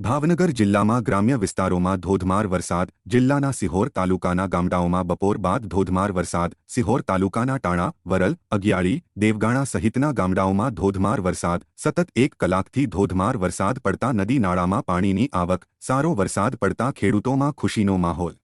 ભાવનગર જિલ્લામાં ગ્રામ્ય વિસ્તારોમાં ધોધમાર વરસાદ. જિલ્લાના સિહોર તાલુકાના ગામડાઓમાં બપોર બાદ ધોધમાર વરસાદ. સિહોર તાલુકાના ટાણા, વરલ, અગિયાળી, દેવગાણા સહિતના ગામડાઓમાં ધોધમાર વરસાદ. સતત 1 કલાકથી ધોધમાર વરસાદ પડતા નદી નાળામાં પાણીની આવક. સારો વરસાદ પડતા ખેડૂતોમાં ખુશીનો માહોલ.